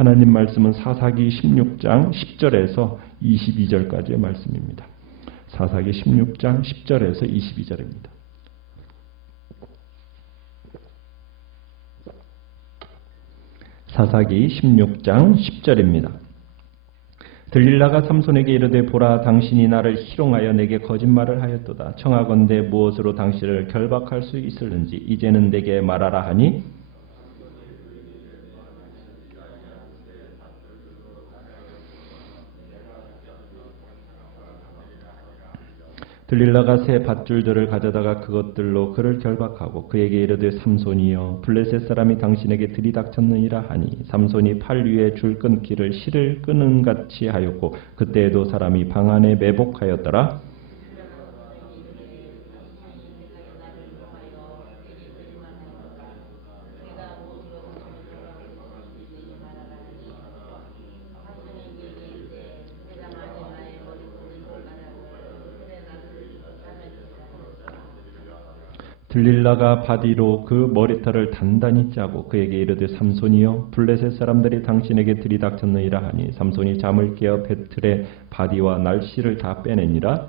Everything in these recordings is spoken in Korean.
하나님 말씀은 사사기 16장 10절에서 22절까지의 말씀입니다. 사사기 16장 10절에서 22절입니다. 사사기 16장 10절입니다. 들릴라가 삼손에게 이르되 보라 당신이 나를 희롱하여 내게 거짓말을 하였도다. 청하건대 무엇으로 당신을 결박할 수 있을는지 이제는 내게 말하라 하니 들릴라가 새 밧줄들을 가져다가 그것들로 그를 결박하고 그에게 이르되 삼손이여 블레셋 사람이 당신에게 들이닥쳤느니라 하니 삼손이 팔 위에 줄 끊기를 실을 끄는 같이 하였고 그때에도 사람이 방 안에 매복하였더라. 들릴라가 바디로 그 머리털을 단단히 짜고 그에게 이르되 삼손이여 블레셋 사람들이 당신에게 들이닥쳤느니라 하니 삼손이 잠을 깨어 배틀의 바디와 날씨를 다 빼내니라.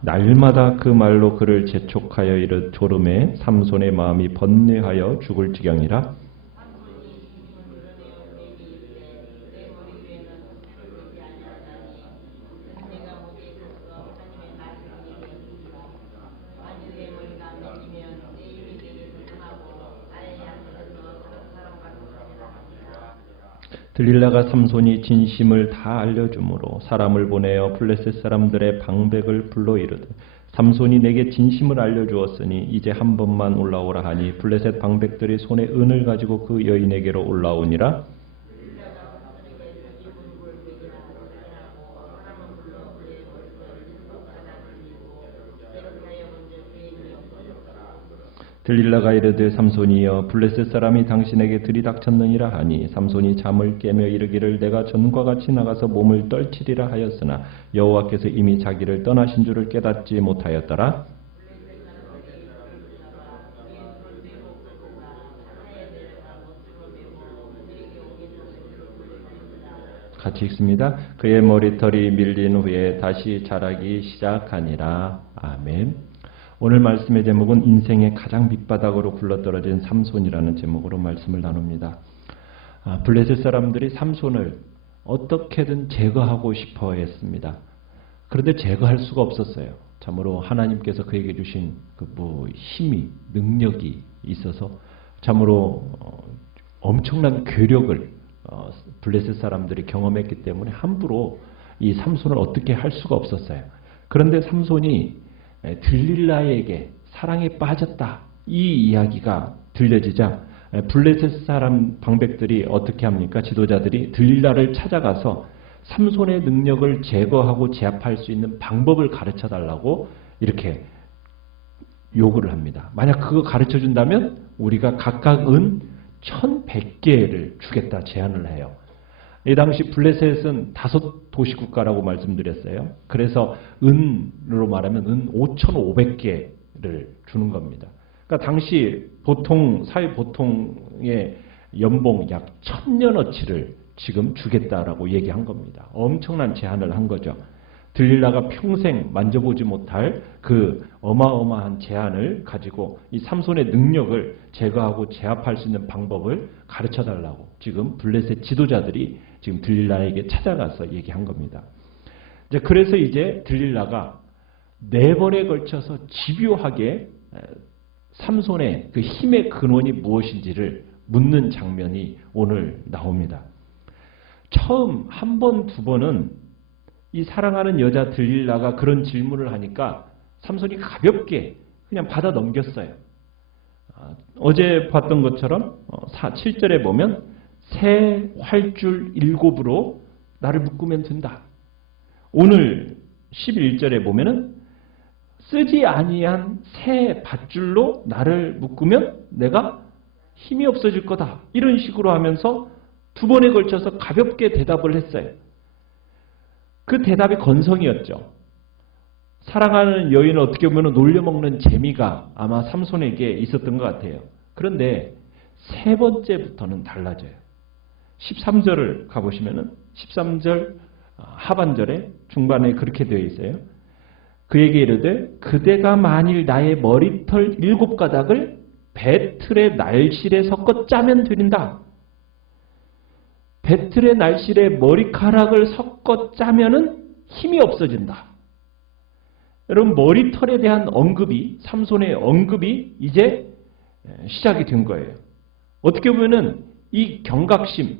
날마다 그 말로 그를 재촉하여 이르 졸음에 삼손의 마음이 번뇌하여 죽을 지경이라. 들릴라가 삼손이 진심을 다 알려주므로 사람을 보내어 블레셋 사람들의 방백을 불러 이르되 삼손이 내게 진심을 알려주었으니 이제 한 번만 올라오라 하니 블레셋 방백들이 손에 은을 가지고 그 여인에게로 올라오니라. 들릴라가 이르되 삼손이여 블레셋 사람이 당신에게 들이닥쳤느니라 하니 삼손이 잠을 깨며 이르기를 내가 전과 같이 나가서 몸을 떨치리라 하였으나 여호와께서 이미 자기를 떠나신 줄을 깨닫지 못하였더라. 같이 읽습니다. 그의 머리털이 밀린 후에 다시 자라기 시작하니라. 아멘. 오늘 말씀의 제목은 인생의 가장 밑바닥으로 굴러떨어진 삼손이라는 제목으로 말씀을 나눕니다. 블레셋 사람들이 삼손을 어떻게든 제거하고 싶어 했습니다. 그런데 제거할 수가 없었어요. 참으로 하나님께서 그에게 주신 힘이, 능력이 있어서 참으로 엄청난 괴력을 블레셋 사람들이 경험했기 때문에 함부로 이 삼손을 어떻게 할 수가 없었어요. 그런데 삼손이 들릴라에게 사랑에 빠졌다. 이 이야기가 들려지자 블레셋 사람 방백들이 어떻게 합니까? 지도자들이 들릴라를 찾아가서 삼손의 능력을 제거하고 제압할 수 있는 방법을 가르쳐 달라고 이렇게 요구를 합니다. 만약 그거 가르쳐 준다면 우리가 각각 은 1100개를 주겠다 제안을 해요. 이 당시 블레셋은 5도시국가라고 말씀드렸어요. 그래서 은으로 말하면 은 5,500개를 주는 겁니다. 그러니까 당시 사회 보통의 연봉 약 1000년어치를 지금 주겠다라고 얘기한 겁니다. 엄청난 제안을 한 거죠. 들릴라가 평생 만져보지 못할 그 어마어마한 제안을 가지고 이 삼손의 능력을 제거하고 제압할 수 있는 방법을 가르쳐 달라고 지금 블레셋 지도자들이 지금 들릴라에게 찾아가서 얘기한 겁니다. 그래서 이제 들릴라가 4번에 걸쳐서 집요하게 삼손의 그 힘의 근원이 무엇인지를 묻는 장면이 오늘 나옵니다. 처음 한 번, 두 번은 이 사랑하는 여자 들릴라가 그런 질문을 하니까 삼손이 가볍게 그냥 받아 넘겼어요. 어제 봤던 것처럼 7절에 보면 새 활줄 7으로 나를 묶으면 된다. 오늘 11절에 보면은 쓰지 아니한 새 밧줄로 나를 묶으면 내가 힘이 없어질 거다. 이런 식으로 하면서 두 번에 걸쳐서 가볍게 대답을 했어요. 그 대답이 건성이었죠. 사랑하는 여인을 어떻게 보면 놀려먹는 재미가 아마 삼손에게 있었던 것 같아요. 그런데 세 번째부터는 달라져요. 13절을 가보시면은 13절 하반절에 중반에 그렇게 되어 있어요. 그에게 이르되 그대가 만일 나의 머리털 7가닥을 배틀의 날실에 섞어 짜면 되린다. 배틀의 날실에 머리카락을 섞어 짜면은 힘이 없어진다. 여러분 머리털에 대한 언급이 삼손의 언급이 이제 시작이 된 거예요. 어떻게 보면은 이 경각심,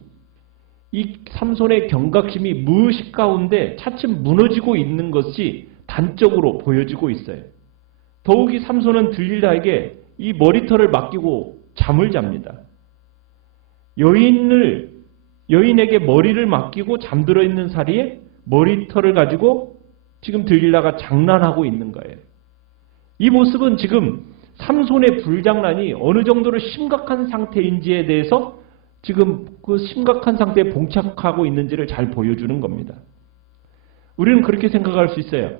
이 삼손의 경각심이 무의식 가운데 차츰 무너지고 있는 것이 단적으로 보여지고 있어요. 더욱이 삼손은 들릴라에게 이 머리털을 맡기고 잠을 잡니다. 여인에게 머리를 맡기고 잠들어 있는 사이에 머리털을 가지고 지금 들릴라가 장난하고 있는 거예요. 이 모습은 지금 삼손의 불장난이 어느 정도로 심각한 상태인지에 대해서 지금 그 심각한 상태에 봉착하고 있는지를 잘 보여주는 겁니다. 우리는 그렇게 생각할 수 있어요.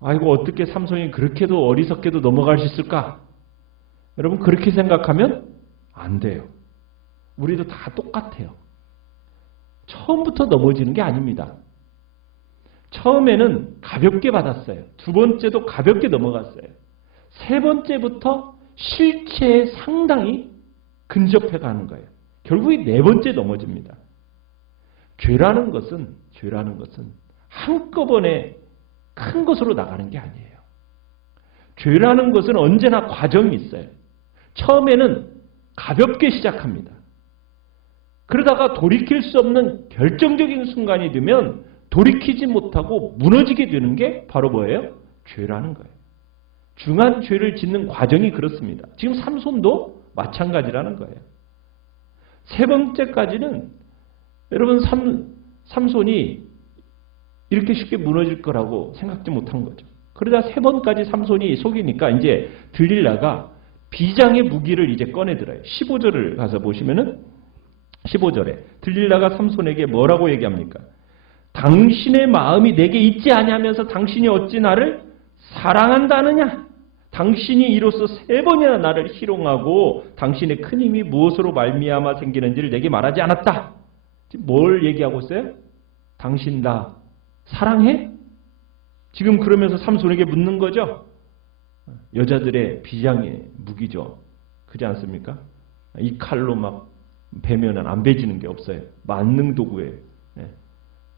아이고 어떻게 삼손이 그렇게도 어리석게도 넘어갈 수 있을까? 여러분 그렇게 생각하면 안 돼요. 우리도 다 똑같아요. 처음부터 넘어지는 게 아닙니다. 처음에는 가볍게 받았어요. 두 번째도 가볍게 넘어갔어요. 세 번째부터 실체에 상당히 근접해 가는 거예요. 결국에 네 번째 넘어집니다. 죄라는 것은 한꺼번에 큰 것으로 나가는 게 아니에요. 죄라는 것은 언제나 과정이 있어요. 처음에는 가볍게 시작합니다. 그러다가 돌이킬 수 없는 결정적인 순간이 되면 돌이키지 못하고 무너지게 되는 게 바로 뭐예요? 죄라는 거예요. 중한 죄를 짓는 과정이 그렇습니다. 지금 삼손도 마찬가지라는 거예요. 세 번째까지는 여러분 삼손이 이렇게 쉽게 무너질 거라고 생각지 못한 거죠. 그러다 세 번까지 삼손이 속이니까 이제 들릴라가 비장의 무기를 이제 꺼내들어요. 15절을 가서 보시면은 15절에 들릴라가 삼손에게 뭐라고 얘기합니까? 당신의 마음이 내게 있지 아니하면서 당신이 어찌 나를 사랑한다느냐? 당신이 이로써 세 번이나 나를 희롱하고 당신의 큰 힘이 무엇으로 말미암아 생기는지를 내게 말하지 않았다. 지금 뭘 얘기하고 있어요? 당신 나 사랑해? 지금 그러면서 삼손에게 묻는 거죠. 여자들의 비장의 무기죠. 그렇지 않습니까? 이 칼로 막 베면은 안 베지는 게 없어요. 만능 도구예요.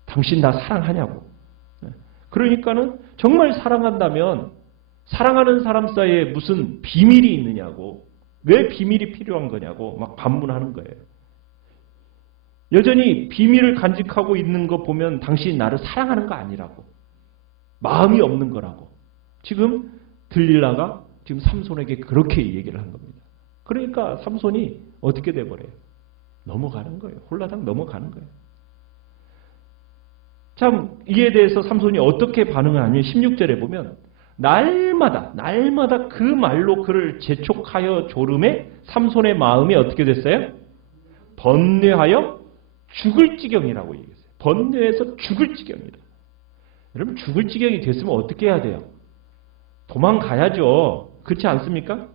당신 나 사랑하냐고. 그러니까는 정말 사랑한다면 사랑하는 사람 사이에 무슨 비밀이 있느냐고. 왜 비밀이 필요한 거냐고 막 반문하는 거예요. 여전히 비밀을 간직하고 있는 거 보면 당신이 나를 사랑하는 거 아니라고. 마음이 없는 거라고. 지금 들릴라가 지금 삼손에게 그렇게 얘기를 한 겁니다. 그러니까 삼손이 어떻게 돼버려요? 넘어가는 거예요. 홀라당 넘어가는 거예요. 참 이에 대해서 삼손이 어떻게 반응을 하냐면 16절에 보면 날마다 그 말로 그를 재촉하여 조름에 삼손의 마음이 어떻게 됐어요? 번뇌하여 죽을 지경이라고 얘기했어요. 번뇌해서 죽을 지경이다. 여러분 죽을 지경이 됐으면 어떻게 해야 돼요? 도망가야죠. 그렇지 않습니까?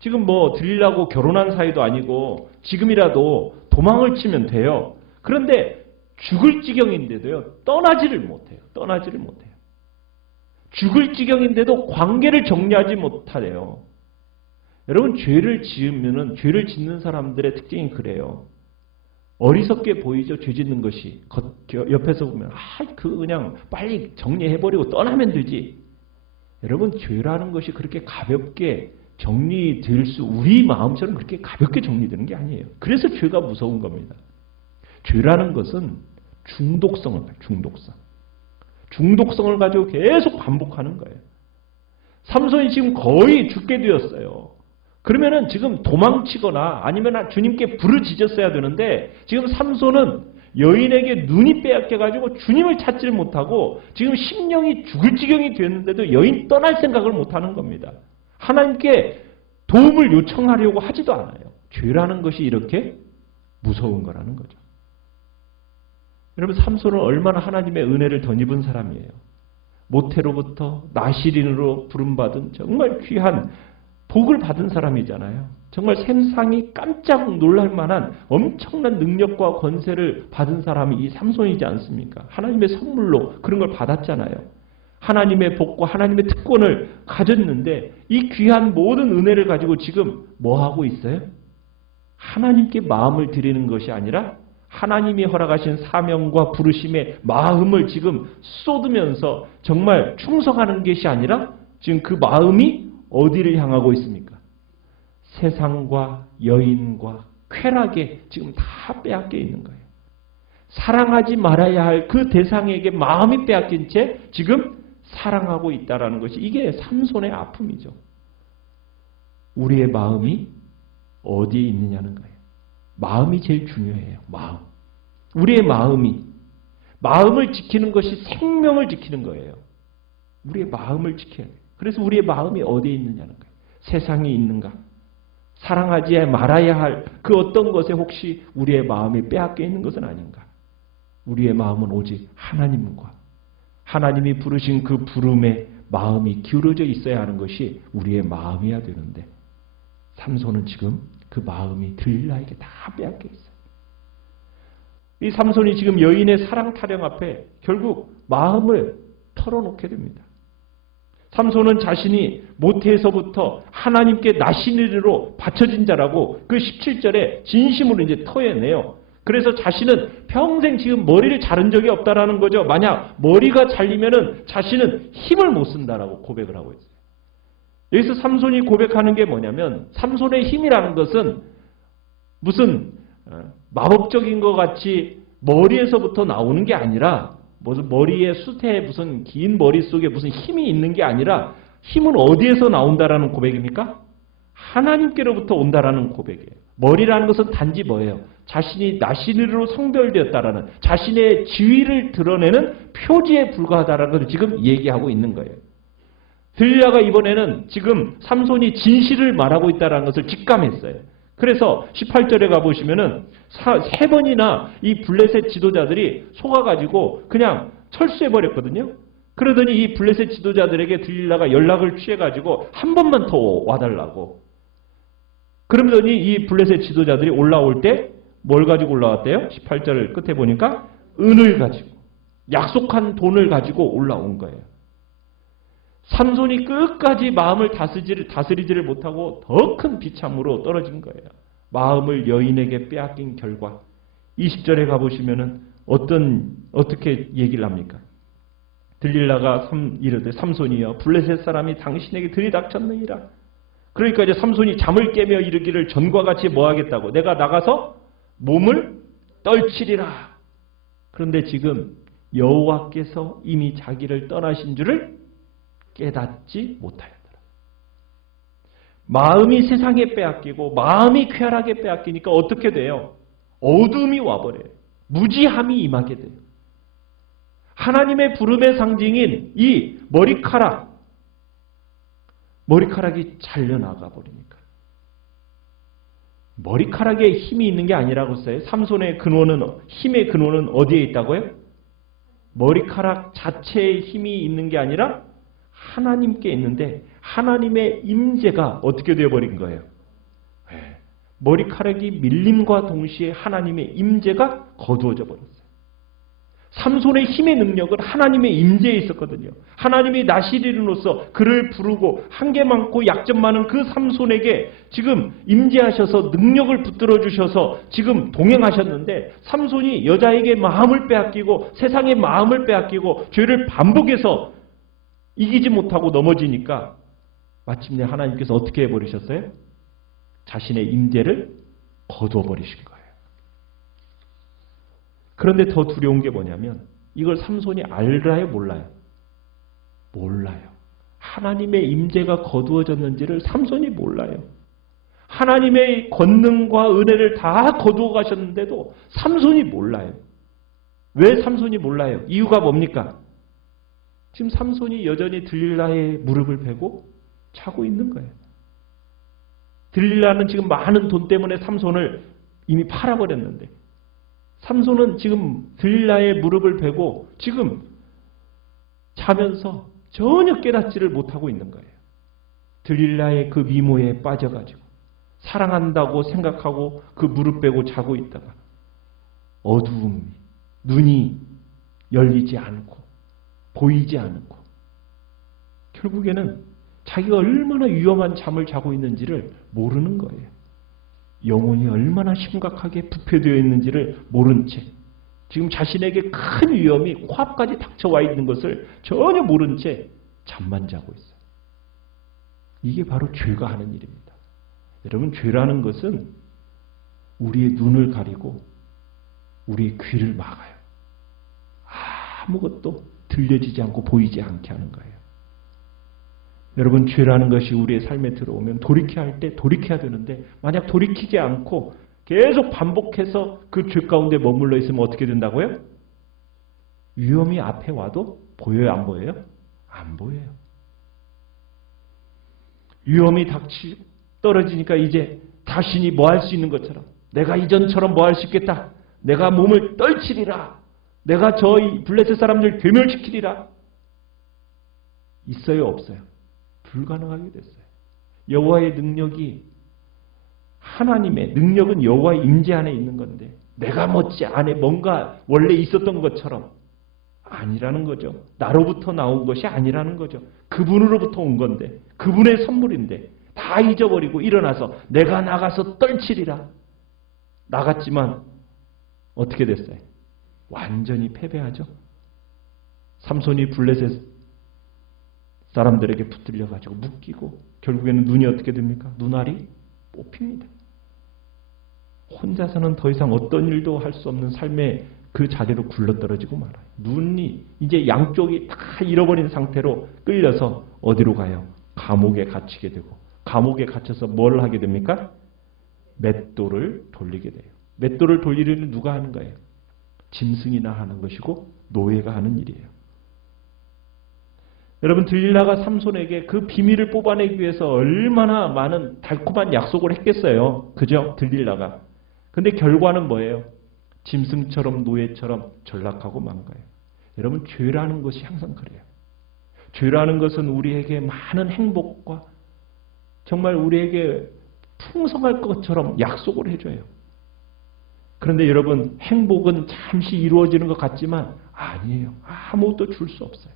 지금 뭐 들리려고 결혼한 사이도 아니고 지금이라도 도망을 치면 돼요. 그런데 죽을 지경인데도요. 떠나지를 못해요. 죽을 지경인데도 관계를 정리하지 못하래요. 여러분 죄를 지으면은 죄를 짓는 사람들의 특징이 그래요. 어리석게 보이죠. 죄 짓는 것이. 옆에서 보면 그냥 빨리 정리해버리고 떠나면 되지. 여러분 죄라는 것이 그렇게 가볍게 정리될 우리 마음처럼 그렇게 가볍게 정리되는 게 아니에요. 그래서 죄가 무서운 겁니다. 죄라는 것은 중독성을 가지고 중독성을 가지고 계속 반복하는 거예요. 삼손이 지금 거의 죽게 되었어요. 그러면은 지금 도망치거나 아니면 주님께 부르짖었어야 되는데 지금 삼손은 여인에게 눈이 빼앗겨가지고 주님을 찾지를 못하고 지금 심령이 죽을 지경이 되었는데도 여인 떠날 생각을 못하는 겁니다. 하나님께 도움을 요청하려고 하지도 않아요. 죄라는 것이 이렇게 무서운 거라는 거죠. 여러분 삼손은 얼마나 하나님의 은혜를 덧입은 사람이에요. 모태로부터 나시린으로 부름받은 정말 귀한 복을 받은 사람이잖아요. 정말 샘상이 깜짝 놀랄 만한 엄청난 능력과 권세를 받은 사람이 이 삼손이지 않습니까? 하나님의 선물로 그런 걸 받았잖아요. 하나님의 복과 하나님의 특권을 가졌는데 이 귀한 모든 은혜를 가지고 지금 뭐 하고 있어요? 하나님께 마음을 드리는 것이 아니라 하나님이 허락하신 사명과 부르심의 마음을 지금 쏟으면서 정말 충성하는 것이 아니라 지금 그 마음이 어디를 향하고 있습니까? 세상과 여인과 쾌락에 지금 다 빼앗겨 있는 거예요. 사랑하지 말아야 할 그 대상에게 마음이 빼앗긴 채 지금 사랑하고 있다는 것이 이게 삼손의 아픔이죠. 우리의 마음이 어디에 있느냐는 거예요. 마음이 제일 중요해요. 마음. 우리의 마음을 지키는 것이 생명을 지키는 거예요. 우리의 마음을 지켜야 돼요. 그래서 우리의 마음이 어디에 있느냐는 거예요. 세상에 있는가? 사랑하지 말아야 할 그 어떤 것에 혹시 우리의 마음이 빼앗겨 있는 것은 아닌가? 우리의 마음은 오직 하나님과 하나님이 부르신 그 부름에 마음이 기울어져 있어야 하는 것이 우리의 마음이어야 되는데 삼손은 지금 그 마음이 들릴라에게 다 빼앗겨 있어요. 이 삼손이 지금 여인의 사랑 타령 앞에 결국 마음을 털어놓게 됩니다. 삼손은 자신이 모태에서부터 하나님께 나시린으로 바쳐진 자라고 그 17절에 진심으로 이제 토해내요. 그래서 자신은 평생 지금 머리를 자른 적이 없다라는 거죠. 만약 머리가 잘리면은 자신은 힘을 못 쓴다라고 고백을 하고 있어요. 여기서 삼손이 고백하는 게 뭐냐면 삼손의 힘이라는 것은 무슨 마법적인 것 같이 머리에서부터 나오는 게 아니라 무슨 머리에 숱에 무슨 긴 머리 속에 무슨 힘이 있는 게 아니라 힘은 어디에서 나온다라는 고백입니까? 하나님께로부터 온다라는 고백이에요. 머리라는 것은 단지 뭐예요? 자신이 나시린으로 성별되었다라는 자신의 지위를 드러내는 표지에 불과하다라는 것을 지금 얘기하고 있는 거예요. 들릴라가 이번에는 지금 삼손이 진실을 말하고 있다는 것을 직감했어요. 그래서 18절에 가보시면은 3번이나 이 블레셋 지도자들이 속아가지고 그냥 철수해버렸거든요. 그러더니 이 블레셋 지도자들에게 들릴라가 연락을 취해가지고 한 번만 더 와달라고. 그러더니 이 블레셋 지도자들이 올라올 때 뭘 가지고 올라왔대요? 18절 끝에 보니까 은을 가지고 약속한 돈을 가지고 올라온 거예요. 삼손이 끝까지 마음을 다스리지를 못하고 더 큰 비참으로 떨어진 거예요. 마음을 여인에게 빼앗긴 결과 20절에 가보시면은 어떻게 얘기를 합니까? 들릴라가 이르되 삼손이여 블레셋 사람이 당신에게 들이닥쳤느니라. 그러니까 이제 삼손이 잠을 깨며 이르기를 전과 같이 뭐 하겠다고? 내가 나가서 몸을 떨치리라. 그런데 지금 여호와께서 이미 자기를 떠나신 줄을 깨닫지 못하였더라. 마음이 세상에 빼앗기고 마음이 쾌락에 빼앗기니까 어떻게 돼요? 어둠이 와버려요. 무지함이 임하게 돼요. 하나님의 부름의 상징인 이 머리카락이 잘려나가 버리니까. 머리카락에 힘이 있는 게 아니라고 써요. 삼손의 힘의 근원은 어디에 있다고요? 머리카락 자체의 힘이 있는 게 아니라 하나님께 있는데 하나님의 임재가 어떻게 되어버린 거예요? 머리카락이 밀림과 동시에 하나님의 임재가 거두어져 버렸어요. 삼손의 힘의 능력은 하나님의 임재에 있었거든요. 하나님이 나시린으로서 그를 부르고 한계 많고 약점 많은 그 삼손에게 지금 임재하셔서 능력을 붙들어 주셔서 지금 동행하셨는데 삼손이 여자에게 마음을 빼앗기고 세상의 마음을 빼앗기고 죄를 반복해서 이기지 못하고 넘어지니까 마침내 하나님께서 어떻게 해버리셨어요? 자신의 임재를 거두어 버리신 거예요. 그런데 더 두려운 게 뭐냐면 이걸 삼손이 알아요? 몰라요? 몰라요. 하나님의 임재가 거두어졌는지를 삼손이 몰라요. 하나님의 권능과 은혜를 다 거두어 가셨는데도 삼손이 몰라요. 왜 삼손이 몰라요? 이유가 뭡니까? 지금 삼손이 여전히 들릴라의 무릎을 베고 자고 있는 거예요. 들릴라는 지금 많은 돈 때문에 삼손을 이미 팔아버렸는데 삼손은 지금 들릴라의 무릎을 베고 지금 자면서 전혀 깨닫지를 못하고 있는 거예요. 들릴라의 그 미모에 빠져가지고 사랑한다고 생각하고 그 무릎 베고 자고 있다가 어두움이 눈이 열리지 않고 보이지 않고 결국에는 자기가 얼마나 위험한 잠을 자고 있는지를 모르는 거예요. 영혼이 얼마나 심각하게 부패되어 있는지를 모른 채 지금 자신에게 큰 위험이 코앞까지 닥쳐와 있는 것을 전혀 모른 채 잠만 자고 있어요. 이게 바로 죄가 하는 일입니다. 여러분, 죄라는 것은 우리의 눈을 가리고 우리의 귀를 막아요. 아무것도 들려지지 않고 보이지 않게 하는 거예요. 여러분, 죄라는 것이 우리의 삶에 들어오면 돌이켜야 할 때 돌이켜야 되는데 만약 돌이키지 않고 계속 반복해서 그 죄 가운데 머물러 있으면 어떻게 된다고요? 위험이 앞에 와도 보여요, 안 보여요? 안 보여요. 위험이 떨어지니까 이제 자신이 뭐 할 수 있는 것처럼 내가 이전처럼 뭐 할 수 있겠다. 내가 몸을 떨치리라. 내가 저희 블레셋 사람들 괴멸시키리라. 있어요, 없어요? 불가능하게 됐어요. 여호와의 능력이 하나님의 능력은 여호와의 임재 안에 있는 건데 내가 못지 안에 뭔가 원래 있었던 것처럼 아니라는 거죠. 나로부터 나온 것이 아니라는 거죠. 그분으로부터 온 건데 그분의 선물인데 다 잊어버리고 일어나서 내가 나가서 떨치리라. 나갔지만 어떻게 됐어요? 완전히 패배하죠. 삼손이 블레셋 사람들에게 붙들려가지고 묶이고 결국에는 눈이 어떻게 됩니까? 눈알이 뽑힙니다. 혼자서는 더 이상 어떤 일도 할 수 없는 삶의 그 자리로 굴러떨어지고 말아요. 눈이 이제 양쪽이 다 잃어버린 상태로 끌려서 어디로 가요? 감옥에 갇히게 되고 감옥에 갇혀서 뭘 하게 됩니까? 맷돌을 돌리게 돼요. 맷돌을 돌리려면 누가 하는 거예요? 짐승이나 하는 것이고 노예가 하는 일이에요. 여러분, 들릴라가 삼손에게 그 비밀을 뽑아내기 위해서 얼마나 많은 달콤한 약속을 했겠어요. 그죠? 들릴라가. 근데 결과는 뭐예요? 짐승처럼 노예처럼 전락하고 만 거예요. 여러분, 죄라는 것이 항상 그래요. 죄라는 것은 우리에게 많은 행복과 정말 우리에게 풍성할 것처럼 약속을 해줘요. 그런데 여러분, 행복은 잠시 이루어지는 것 같지만 아니에요. 아무것도 줄 수 없어요.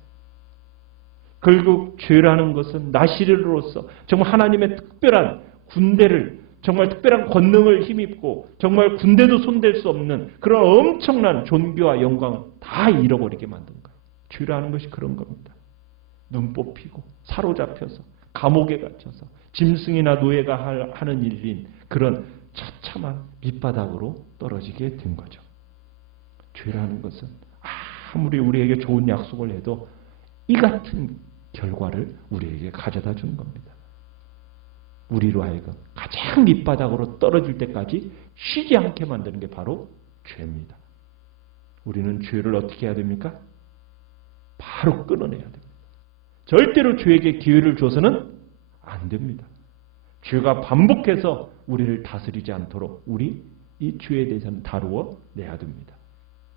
결국 죄라는 것은 나시르로서 정말 하나님의 특별한 군대를 정말 특별한 권능을 힘입고 정말 군대도 손댈 수 없는 그런 엄청난 존귀와 영광을 다 잃어버리게 만든 거예요. 죄라는 것이 그런 겁니다. 눈 뽑히고 사로잡혀서 감옥에 갇혀서 짐승이나 노예가 하는 일인 그런 처참한 밑바닥으로 떨어지게 된 거죠. 죄라는 것은 아무리 우리에게 좋은 약속을 해도 이 같은 결과를 우리에게 가져다 주는 겁니다. 우리로 하여금 가장 밑바닥으로 떨어질 때까지 쉬지 않게 만드는 게 바로 죄입니다. 우리는 죄를 어떻게 해야 됩니까? 바로 끊어내야 됩니다. 절대로 죄에게 기회를 줘서는 안 됩니다. 죄가 반복해서 우리를 다스리지 않도록 우리 이 죄에 대해서는 다루어 내야 됩니다.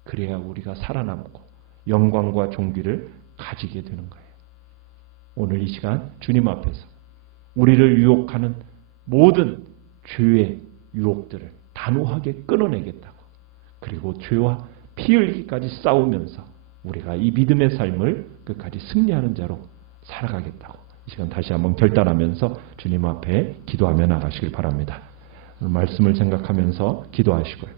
그래야 우리가 살아남고 영광과 존귀를 가지게 되는 거예요. 오늘 이 시간 주님 앞에서 우리를 유혹하는 모든 죄의 유혹들을 단호하게 끊어내겠다고, 그리고 죄와 피 흘리기까지 싸우면서 우리가 이 믿음의 삶을 끝까지 승리하는 자로 살아가겠다고 이 시간 다시 한번 결단하면서 주님 앞에 기도하며 나가시길 바랍니다. 말씀을 생각하면서 기도하시고요.